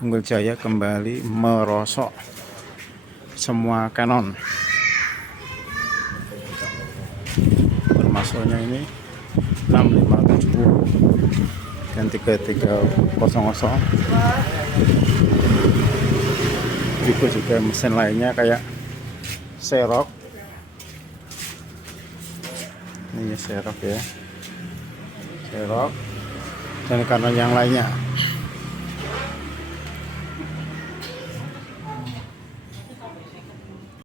Unggul Jaya kembali merosok semua Canon, termasuknya ini 6570 dan 3300. Berikut juga mesin lainnya kayak Xerox, ini Xerox ya, Xerox dan Canon yang lainnya.